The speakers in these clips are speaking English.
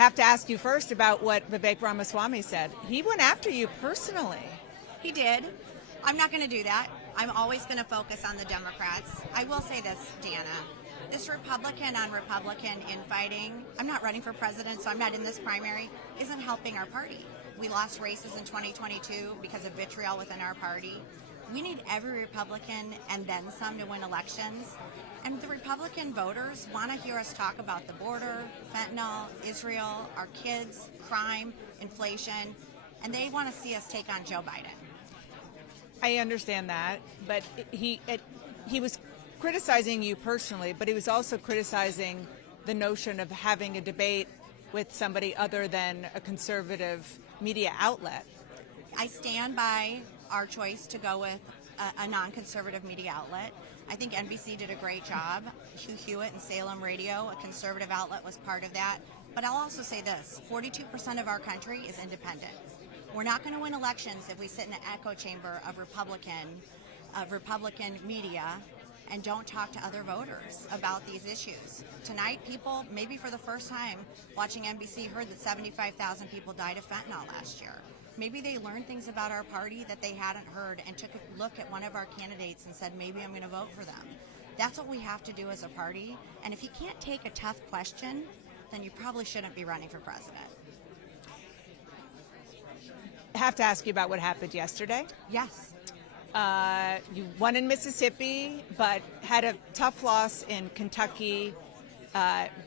have to ask you first about what Vivek Ramaswamy said. He went after you personally. He did. I'm not going to do that. I'm always going to focus on the Democrats. I will say this, Dana. This Republican on Republican infighting, I'm not running for president, so I'm not in this primary, isn't helping our party. We lost races in 2022 because of vitriol within our party. We need every Republican and then some to win elections. And the Republican voters want to hear us talk about the border, fentanyl, Israel, our kids, crime, inflation, and they want to see us take on Joe Biden. I understand that, but he was criticizing you personally, but he was also criticizing the notion of having a debate with somebody other than a conservative media outlet. I stand by our choice to go with a non-conservative media outlet. I think NBC did a great job. Hugh Hewitt and Salem Radio, a conservative outlet, was part of that. But I'll also say this, 42% of our country is independent. We're not going to win elections if we sit in an echo chamber of Republican media and don't talk to other voters about these issues. Tonight, people, maybe for the first time, watching NBC heard that 75,000 people died of fentanyl last year. Maybe they learned things about our party that they hadn't heard and took a look at one of our candidates and said, maybe I'm going to vote for them. That's what we have to do as a party. And if you can't take a tough question, then you probably shouldn't be running for president. I have to ask you about what happened yesterday. Yes. You won in Mississippi, but had a tough loss in Kentucky.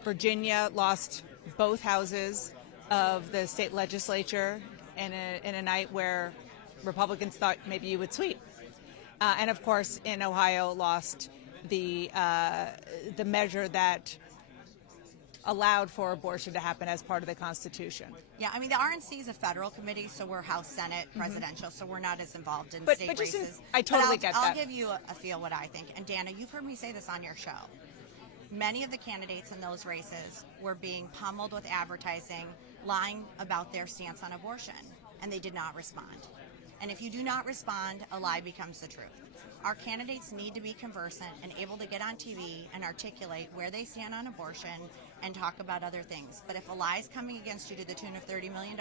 Virginia lost both houses of the state legislature in a night where Republicans thought maybe you would sweep. And of course, in Ohio, lost the measure that allowed for abortion to happen as part of the Constitution. Yeah, I mean, the RNC is a federal committee, so we're House, Senate, presidential, so we're not as involved in state races. I totally get that. I'll give you a feel what I think. And Dana, you've heard me say this on your show. Many of the candidates in those races were being pummeled with advertising, lying about their stance on abortion, and they did not respond. And if you do not respond, a lie becomes the truth. Our candidates need to be conversant and able to get on TV and articulate where they stand on abortion and talk about other things. But if a lie is coming against you to the tune of $30 million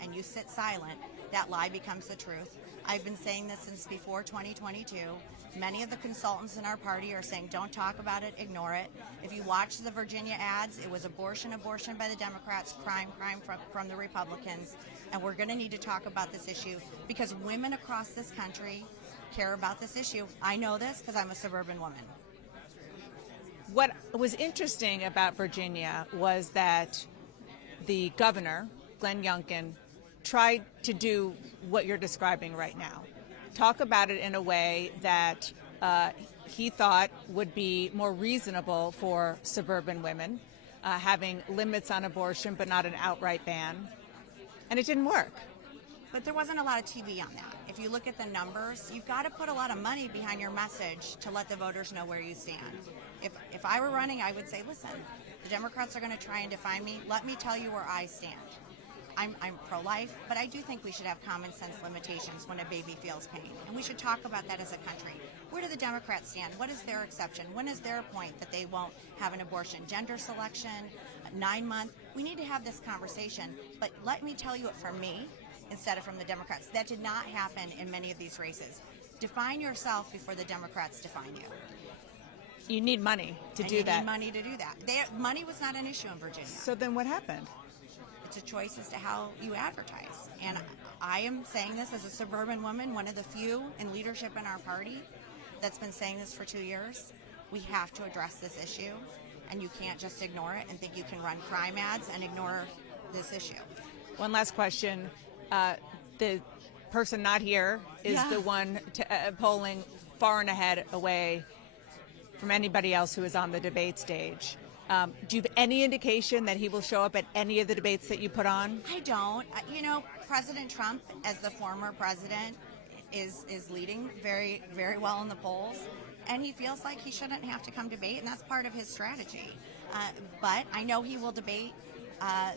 and you sit silent, that lie becomes the truth. I've been saying this since before 2022. Many of the consultants in our party are saying, don't talk about it, ignore it. If you watch the Virginia ads, it was abortion by the Democrats, crime from the Republicans. And we're going to need to talk about this issue because women across this country care about this issue. I know this because I'm a suburban woman. What was interesting about Virginia was that the governor, Glenn Youngkin, tried to do what you're describing right now. Talk about it in a way that he thought would be more reasonable for suburban women, having limits on abortion but not an outright ban. And it didn't work. But there wasn't a lot of TV on that. If you look at the numbers, you've got to put a lot of money behind your message to let the voters know where you stand. If I were running, I would say, listen, the Democrats are going to try and define me. Let me tell you where I stand. I'm pro-life, but I do think we should have common sense limitations when a baby feels pain. And we should talk about that as a country. Where do the Democrats stand? What is their exception? When is their point that they won't have an abortion? Gender selection, 9-month? We need to have this conversation. But let me tell you it from me instead of from the Democrats. That did not happen in many of these races. Define yourself before the Democrats define you. You need money to do that. You need money to do that. Money was not an issue in Virginia. So then what happened? It's a choice as to how you advertise. And I am saying this as a suburban woman, one of the few in leadership in our party that's been saying this for 2 years. We have to address this issue, and you can't just ignore it and think you can run crime ads and ignore this issue. One last question. The person not here is the one polling far and ahead away from anybody else who is on the debate stage. Do you have any indication that he will show up at any of the debates that you put on? I don't. You know, President Trump, as the former president, is leading very, very well in the polls, and he feels like he shouldn't have to come debate, and that's part of his strategy. But I know he will debate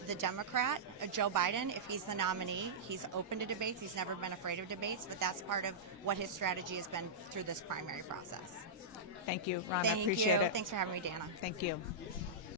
the Democrat, Joe Biden, if he's the nominee. He's open to debates. He's never been afraid of debates, but that's part of what his strategy has been through this primary process. Thank you, Ronna. Appreciate it. Thanks for having me, Dana. Thank you.